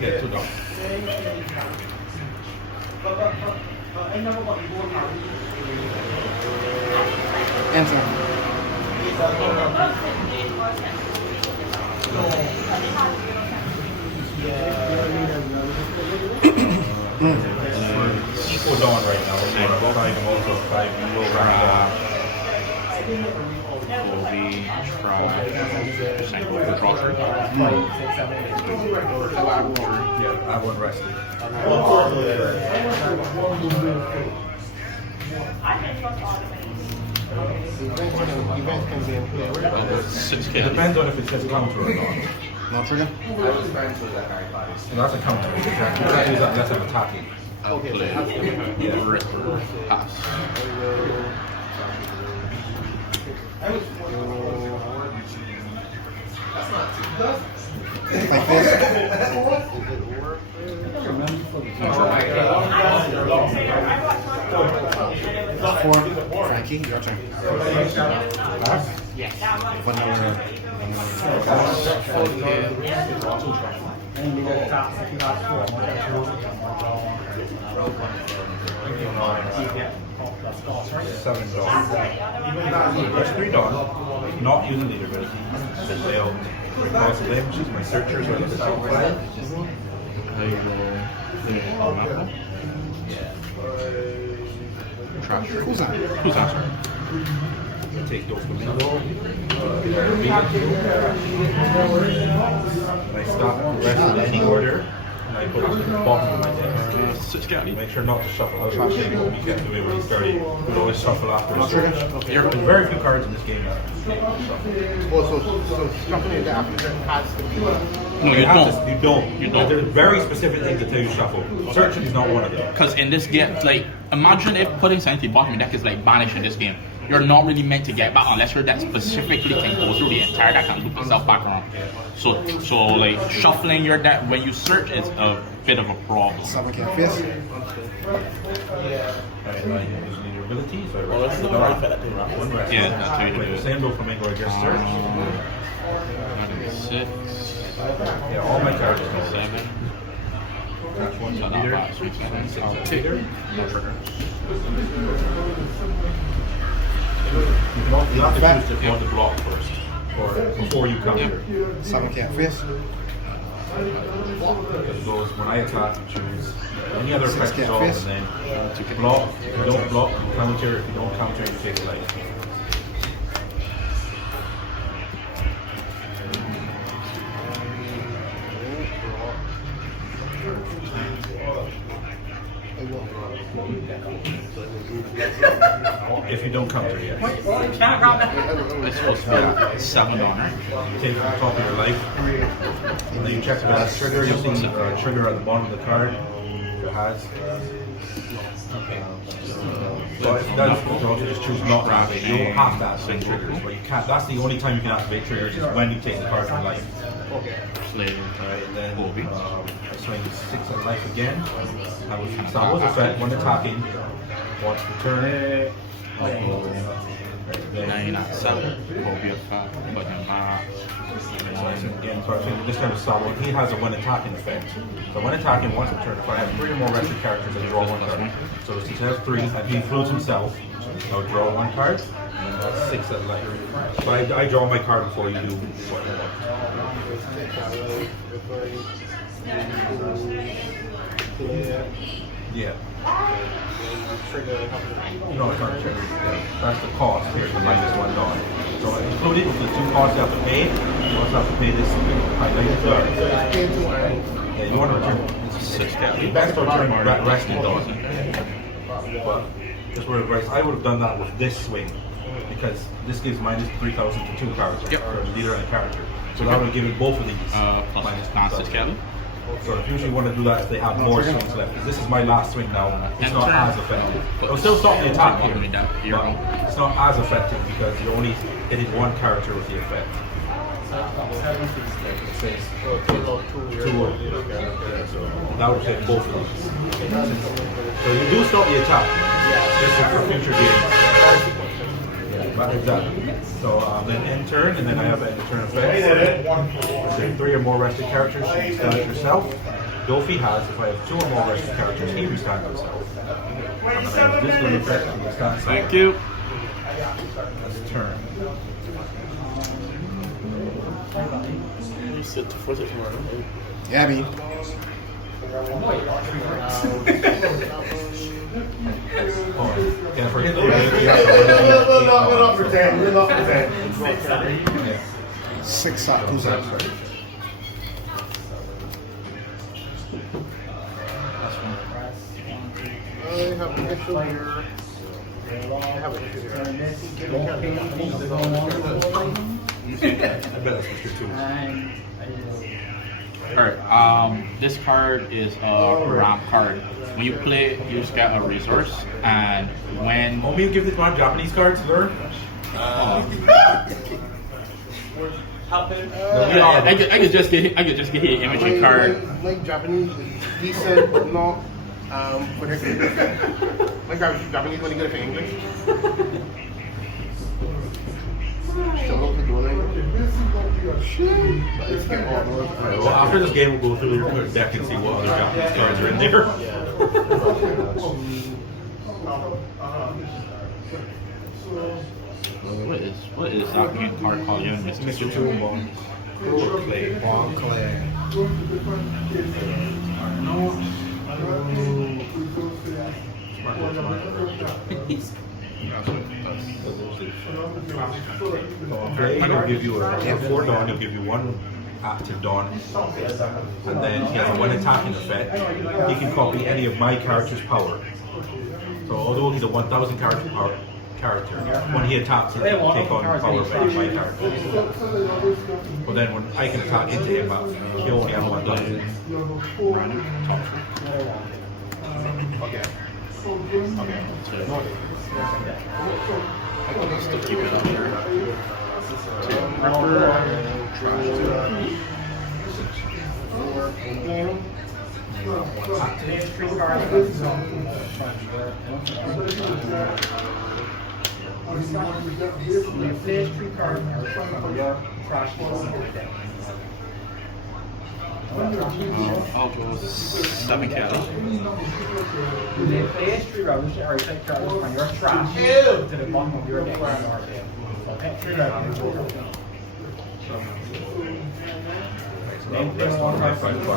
Yeah, 2 down. Enter. Equal dawn right now. We're both item also 5. You will run Koby, Sabo, draw 3. yeah, I won't rest it. Event can be in play. 6 It K. depends on if it says counter or not. No trigger? And that's a counter. You can't use that unless I'm attacking. I'll play Ripper, pass. Like this? 4. Frankie, your turn. Pass? Vanilla. $7. That's 3 dawn. Not using leader ability. Then they all cross the which is my searchers or the south flag. Trash. Who's that? Who's that, sorry? Take those from and I stop the rest of any order and I put it in the bottom of my deck. 6 K. Make sure not to shuffle out of the game. You can't do it when you start. You always shuffle after a search. There's very few cards in this game that So company that has to be. No, you don't. You don't. You don't. There's very specific things that tell you shuffle. Searching is not one of them. Because in this game, like, imagine if putting something bottom of your deck is like banish in this game. You're not really meant to get back unless your deck specifically can go through the entire deck and loop itself back around. So like shuffling your deck when you search is a bit of a problem. 7 can face. I like using your abilities. So I Well, that's the right for that thing, right? one rest. Yeah, that's how you do Like it. the same go for Mango against search. 6, Yeah, all my cards are 7. That's one So leader. not 5, 6, 7, 6, I'll 8. take her. No trigger. You have to choose if you want to block first, or before you counter. 7 can face. Because those, when I attack, you choose any other Six effect can't resolve, face. and then block. If you don't block, you counter. If you don't counter, you take a life. If you don't counter yet. It's supposed to be 7 on, right? You take it from the top of your life, and then you check for that trigger. You'll see a trigger at the bottom of the card. If it has. So if that's you can also just choose not to activate. You don't have to activate triggers, but you can't. That's the only time you can activate triggers is when you take the card from life. Slave. Alright, and then Koby. I swing 6 at life again. I was Sabo's effect when attacking. Once per turn. 9 at 7. Koby effect. But then back. Again, so I think this time with Sabo, he has a when attacking effect. So when attacking once per turn, if I have 3 or more rested characters, I draw 1 card. So since he has 3 and he includes himself, I'll draw 1 card. And that's 6 at life. So I draw my card before you do what you want. Yeah. No, it's not trigger. That's the cost. Here's the -1 dawn. So included with the 2 costs you have to pay. You also have to pay this highlighted card. Yeah, you want to return. It's 6 K. best to return resting dawn. But just where advice, I would have done that with this swing because this gives -3,000 to 2 cards. Yep. For a leader and a character. So that would have given both of these Plus 6 K. So if usually want to do that if they have more swings left. Because this is my last swing now. It's not as effective. It'll still stop the attack here, but it's not as effective because you're only hitting 1 character with the effect. It says 2 so that would hit both of these. So you do stop the attack. This is for future games. Exactly. So then end turn, and then I have end turn effects. So 3 or more rested characters, you restart yourself. Dolphy has, if I have 2 or more rested characters, he restarts himself. And then I have this little effect, he restarts himself. Thank you. That's turn. Yeah, I mean. Oh, can't forget the Yeah. 6 shot, 2 shots. I have an issue here. I have an issue here. I bet that's Mr. 2. Alright, this card is a ramp card. When you play, you just get a resource, and when Want me to give this one Japanese cards, learn? I could just get an imagery card. Like Japanese is decent, but not for their English. Like Japanese when you get it for English. Still not the dueling. But it's getting all Alright, well, after this game, we'll go through your deck and see what other Japanese cards are in there. What is that game card called? You haven't missed Mr. 2 Bone. Clay. Ball Clay. Clay will give you a 4 Dawn, he'll give you 1 active Dawn. And then he has a 1 attacking effect. He can copy any of my character's power. So although he's a 1000 character, when he attacks, he can take on power of any of my characters. But then when I can attack into him, he only has 1 dozen. Okay. I can still keep it up here. I'll go 7 carry. When they play three rounds, or take cards from your trash to the bottom of your deck. Okay, 3 rounds. Then play 1 card from your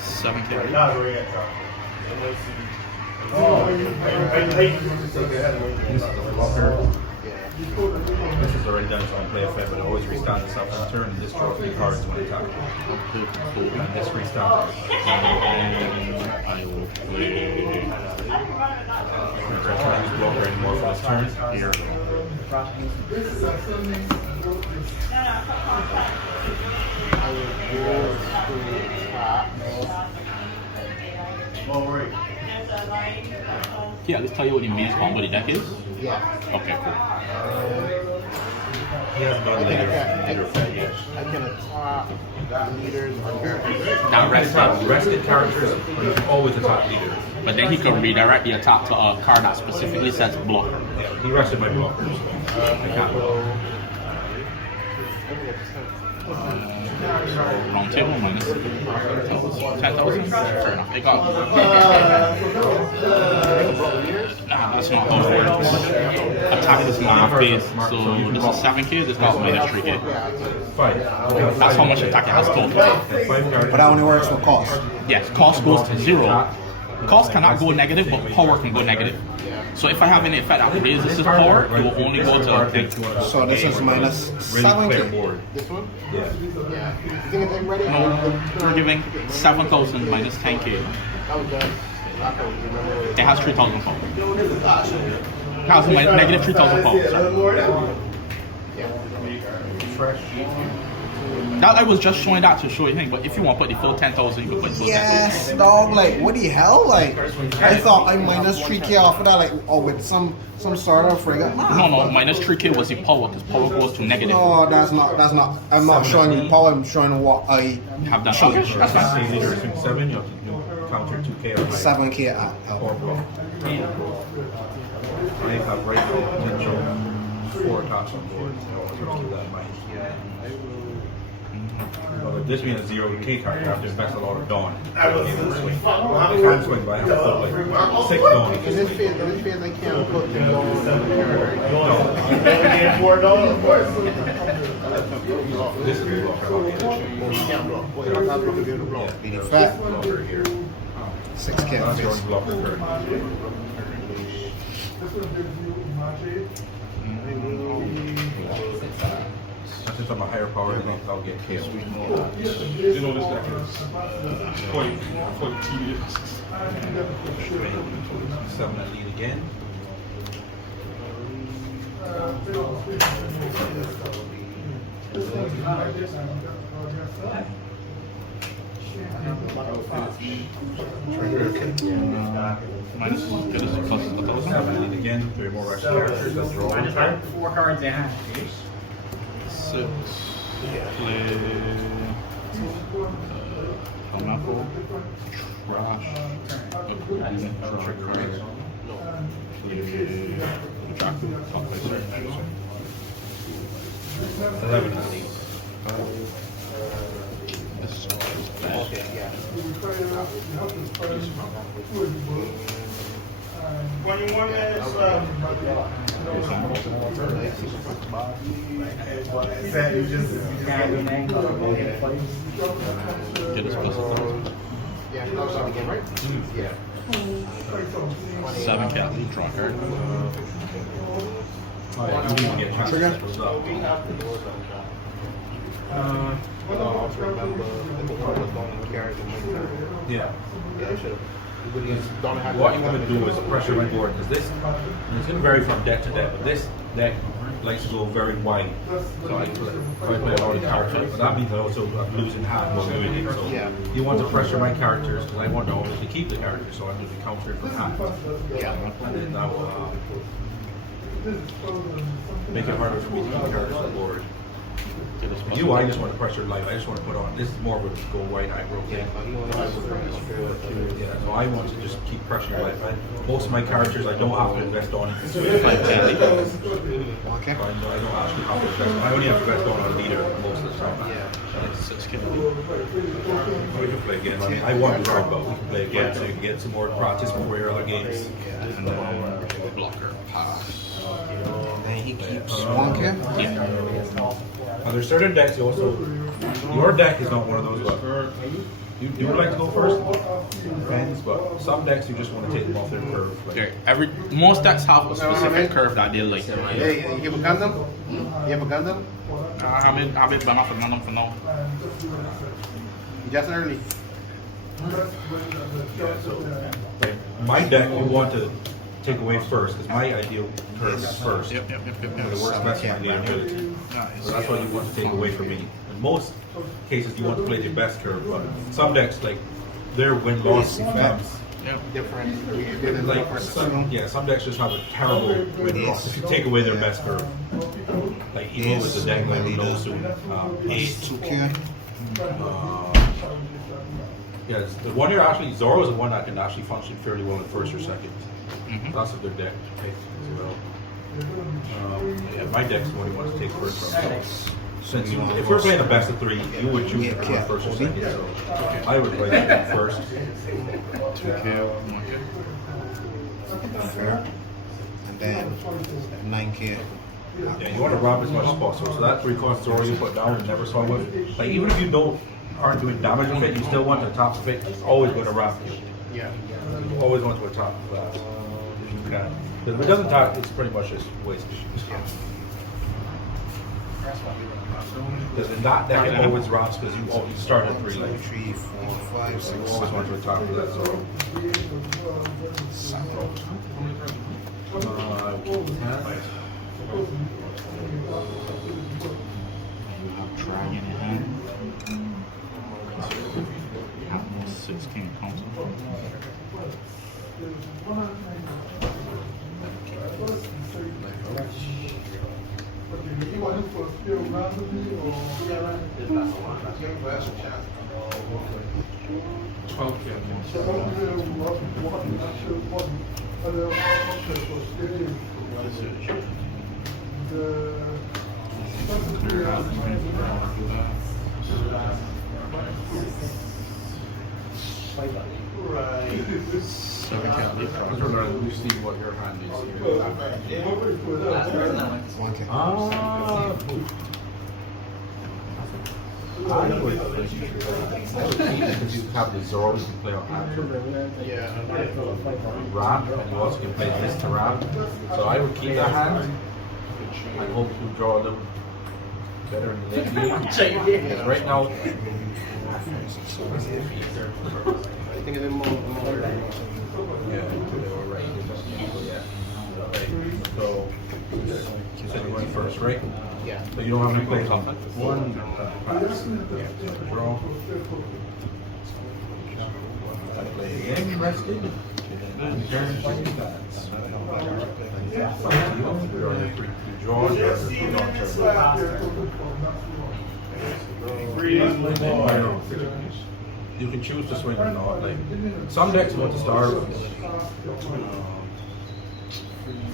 Seven carry. This is already done, so I can play effect, but it always restarts itself on turn, and this draws 3 cards when attack. And this restarts. I will play I'm not trying to use blocker anymore for this turn. here. Yeah, let's tell you what the main combo the deck is. Yeah. Okay, cool. He has no leader effect yet. I can attack leaders or characters. Not rested, Rested characters, but you can always attack leaders. but then he could redirect the attack to a card that specifically says blocker. Yeah, he rested my blockers. I can't block. Round table minus 10,000. Fair enough. They got. Nah, that's not how it works. Attack is math based, so this is 7k, this got minus 3k. 5. That's how much attack it has total. 5 cards. But that only works for cost. Yes, cost goes to 0. Cost cannot go negative, but power can go negative. So if I have any effect that raises his power, it will only go to. So this is minus Really clear 7k. board. This one? Yeah. Yeah. You think it's ready? No, we're giving 7,000 minus 10k. That was done. I don't remember. It has 3,000 power. It has negative 3,000 power. Sorry. Fresh. That I was just showing that to show you thing, but if you want to put the full 10,000, you can put full 10,000. Yes, dog. Like, what the hell? Like, I thought I minus 3k off of that, like, or with some sort of frigate. No, minus 3k was the power, because power goes to negative. No, that's not. I'm not showing you power. I'm showing what I Have that. change. Okay, that's fine. Leader is 7, you have to counter 2K or higher. 7K at Or elbow. block. I have right now potential 4 attacks on board. So keep that in mind. Well, with this being a 0K card, you have to invest a lot of Dawn. I can swing, but I have to put like 6 Dawn. In this phase, I can't put them on the character. This is a blocker. You can't block. Well, you're not going to be able to block. Being fat, Blocker here. 6K That's at your face. blocker card. Since I'm a higher power, then I'll get KO. You know this deck is quite tedious. 7 at lead again. Minus it is plus the 7 at lead again. 3 more extra characters. That's draw I one just card. had 4 cards in hand. 6. Play. Pineapple. Trash. Jackal. I'll play certain names. 11 at lead. This is bad. Get us plus 1,000. Yeah, that was again, right? Yeah. 7 cat lead draw card. Oh, yeah, you need to get Trigger? transfers up. I also remember the one was going to carry the Yeah. Yeah, I should have. What you want to do is pressure my board because this, and it's going to vary from deck to deck, but this deck likes to go very wide. So I play a lot of characters, but that means I also I'm losing hand while doing it. So Yeah. you want to pressure my characters because I want to obviously keep the characters, so I'm going to be countering from hand. Yeah. And then that will make it harder for me to keep characters on board. Get us plus You, I just want to pressure light. I just want to put on. This is more of a go wide aggro Yeah, thing. but you want to Yeah, so I want to just keep pressuring light. Most of my characters, I don't have to invest on it. So Okay. I don't actually have to invest. I only have to invest on a leader most of the time. Yeah. 6 cat We can play again. I mean, I won the round, but we can play again so you can get some more practice before your other games. and then blocker pass. And he keeps 1K. Yeah. Now, there's certain decks you also. Your deck is not one of those. But you would like to go first? Depends, but some decks you just want to take them off their curve. Like, Most decks have a specific curve that they like. Hey, you have a Gundam? You have a Gundam? I've been banner for none for now. Just early. like my deck, you want to take away first because my ideal curve is first. Yep. The worst best my leader ability. So that's what you want to take away from me. In most cases, you want to play the best curve, but some decks, like their win-loss comes. Different. Like some decks just have a terrible win-loss if you take away their best curve. Like Evo is a deck like Nosu, Ace. 2K. Yes, the one here actually Zoro is the one that can actually function fairly well in first or second. That's a good deck to pick as well. Yeah, my deck's the one you want to take first from. Since if we're playing a best of 3, you would choose to go first or second. So I would play that first. Fair. And then 9K. Yeah, you want to rob as much as possible. So that 3 cost Zoro you put down and never saw with. Like even if you aren't doing damage with it, you still want the top of it. It's always going to wrap you. Yeah. You always want to attack that. If you can. Because if it doesn't attack, it's pretty much just wasted. Because in that deck, it always wraps because you always start at 3 like 3, 4, 5, 6, you always want to attack with that Zoro. Sabo. 10. Dragon in hand. 6 king counter. 12K. Seven count. You see what your hand is here. 1K. I would because you have the Zoro, you can play on hand. Ramp, and you also can play this to ramp. So I would keep that hand. I hope you draw a little better in the late game. Because right now, I think it's more. yeah, they were right. Yeah. So you're going first, right? Yeah. So you don't have any plays on one pass. Draw. I play again, rested. And turn to bats. You draw, you can choose to swing or not. Like some decks want to start.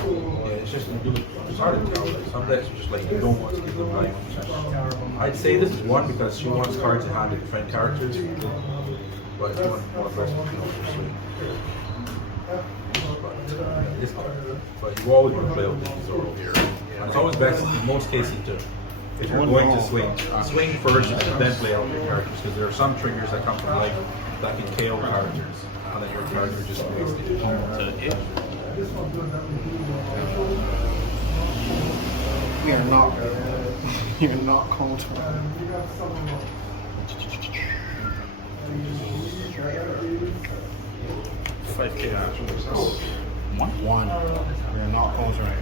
Yeah, it's just it's hard to tell. Like, some decks are just like you don't want to give them life. I'd say this is one because she wants cards in hand to defend characters. But if you want more aggressive, you can also swing. This card. But you always want to play with this Zoro here. And it's always best in most cases to, if you're going to swing first and then play out your characters because there are some triggers that come from life that can KO characters and then your character just wasted. We are not. You're not countering. 5K actually. One. We are not countering.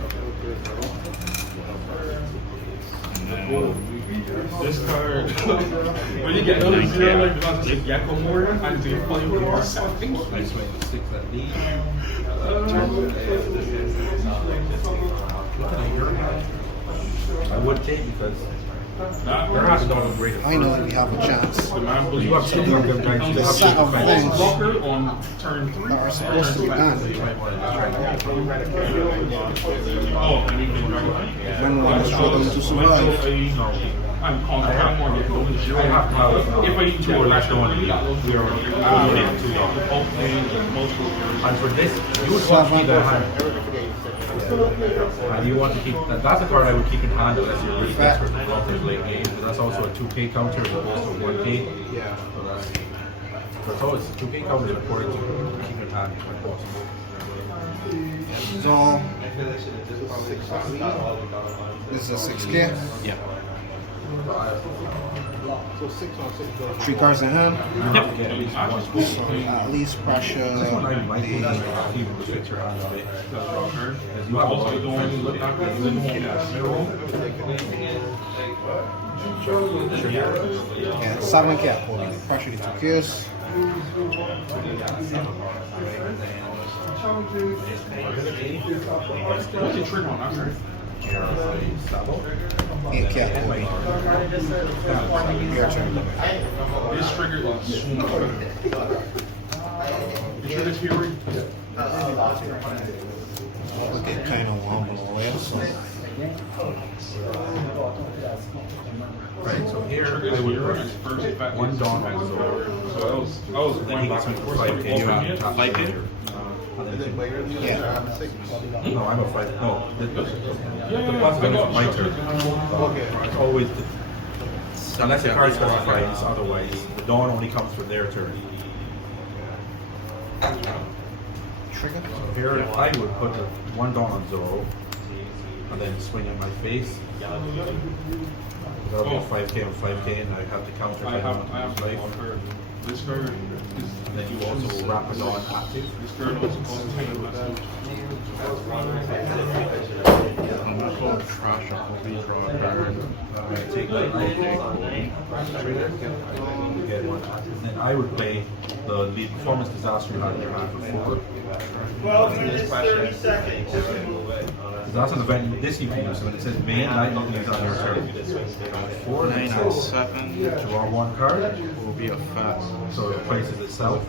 This card, when you get another 0, like, because it's a Gecko Warrior, and it's a play with more something. I swing 6 at lead. I would take because there has no greater. I know that we have a chance. The man You have two of them guys. You The have set of two things blocker on turn 3. that are supposed to be done Oh, I mean, when one is struggling to survive. I'm calling for more. I have to If I need 2 or less, going to be. We are only at 2 And for this, you would want to keep that hand. And you want to keep that's a card I would keep in hand unless you're really desperate to block this late game. Because that's also a 2K counter as opposed to a 1K. Yeah. So it's always 2K counter is important to keep in hand when possible. So this is a 6K. Yeah. So 6 on 6 goes. 3 cards in hand. You have to get at least one. So at least pressure This one I might be the keep restrict your hand a bit. Because you have a lot Also, of don't look at the yeah, 7K Koby. Pressure the 2 Ks. What's the trigger on that, right? Sabo. 8K Koby. Your turn. This trigger is so much better. The trigger's here. Okay, kind of long below it. So Right, so here I Trigger's would here, put and it's first effect. one dawn on Zoro. So I was Then going he back gets and into forth. 5K. You have to tap 5K. here. And then you can- yeah. No, I'm a 5. No, the plus I one got is my turn. Okay. It's always unless the card specifies otherwise, the dawn only comes from their turn. Trigger. So here I would put the one dawn on Zoro and then swing at my face. That'll be 5K on 5K and I have to counter I if I have want to one use life. card. This card is then you also wrap it on active. Trash up, draw a card. Take that get one active. Then I would play the lead performance disaster you had in your hand for 4. 12 minutes, 30 seconds. That's an event this you can use. So when it says main, light not used on your turn. 4, 9 9, and 7 draw 1 card. will be a fat. So it places itself.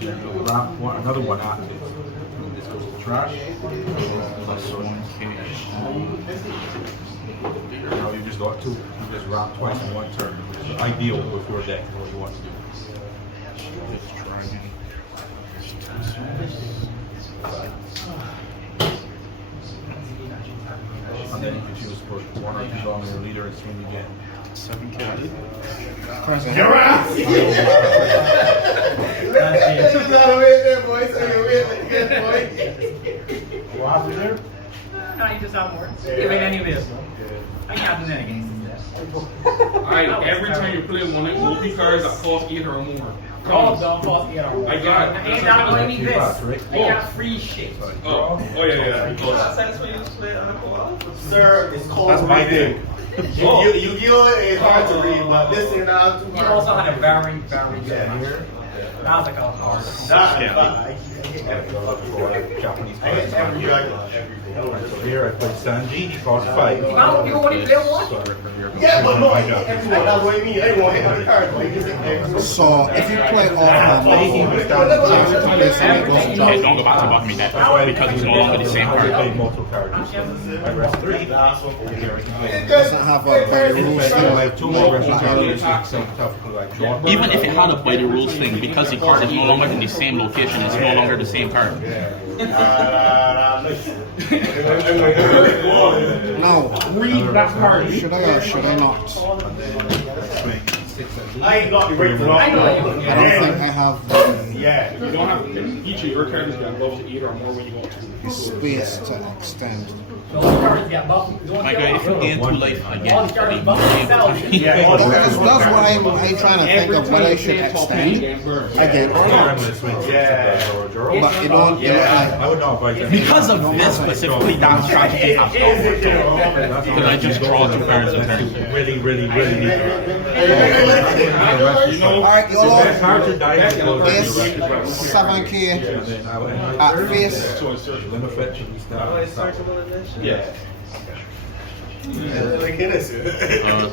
Then you'll wrap another one active. And this goes to trash. Plus 1 cage. Now you just got 2. You just wrap twice in 1 turn. Which is ideal with your deck, what you want to do. This dragon. And then you can choose for 1 or 2 on your leader and swing again. 7 cage. Your ass! That's not a win there, boy. So you win good, boy. What happened there? No, you just have more. Give it anyways. I can't do that against this. Alright, every time you play one of OP cards that cost 8 or more. Oh, don't cost 8 hours. I got it. Ain't that what I need this? Right? I got free shit. Oh, yeah. Sir, it's called That's my reading. thing. Yu-Gi-Oh! is hard to read, but this is not too You hard. also had a very, very good Yeah, one. here. That was like a hard. Japanese I get cards. every dragon. So here I play Sanji, he costs 5. You want to play one? Yeah, but no, everyone. That's what I mean. Everyone hit on the card. Like, it's like, So if you play off hand, Play him with that. Okay, don't go back to bottom me that because it's no longer the same I card. play multiple characters. I rest 3. it doesn't have a by the rules I thing. have 2 more resting characters. Even if it had a by the rules thing, because the card is no longer in the same location, it's no longer the same card. Now, Read that card. should I or should I not? I ain't got the right to I know you. I don't think I have the Yeah. You don't have each of your characters get above to 8 or more when you go to. space to extend. Those cards get buffed. My guy, if you gain 2 life again, All the cards buff themselves. That's why I'm trying to think of what I should extend. Again, but you don't. You don't I would not advise that. because of this specifically, that strategy has because I just draw 2 cards and turn. Really need that. Alright, The YOLO cards are dying to go to the is rest of the 7k and then I would at face. then the fetch and stuff. Yeah. Like innocent.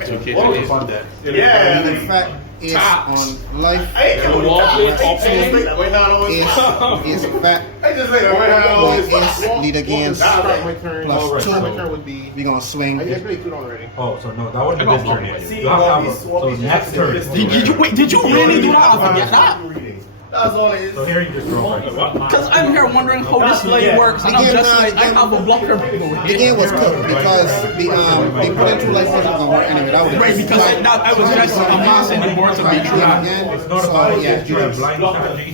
2 cage What was again. fun that? Yeah. In fact, is on life. I ain't gonna walk it. I just like that way how I always Is fat. I just like that way how I always Is lead against Start my turn. plus Oh, 2. My turn would be. We're gonna swing. I just played 2 already. Oh, so no, that wouldn't be this turn yet. See, You have to have a- Swabby's so next turn. Did you really do that? I forget that. That's all it is. So here you just draw like Because I'm here wondering how this light works, and I'm just like, I have a blocker. The game was cooked because they put in 2 life potions on work anyway. That would Right, because I was just amassing the boards of the trap. again. It's not So about yeah, you have blind strategy.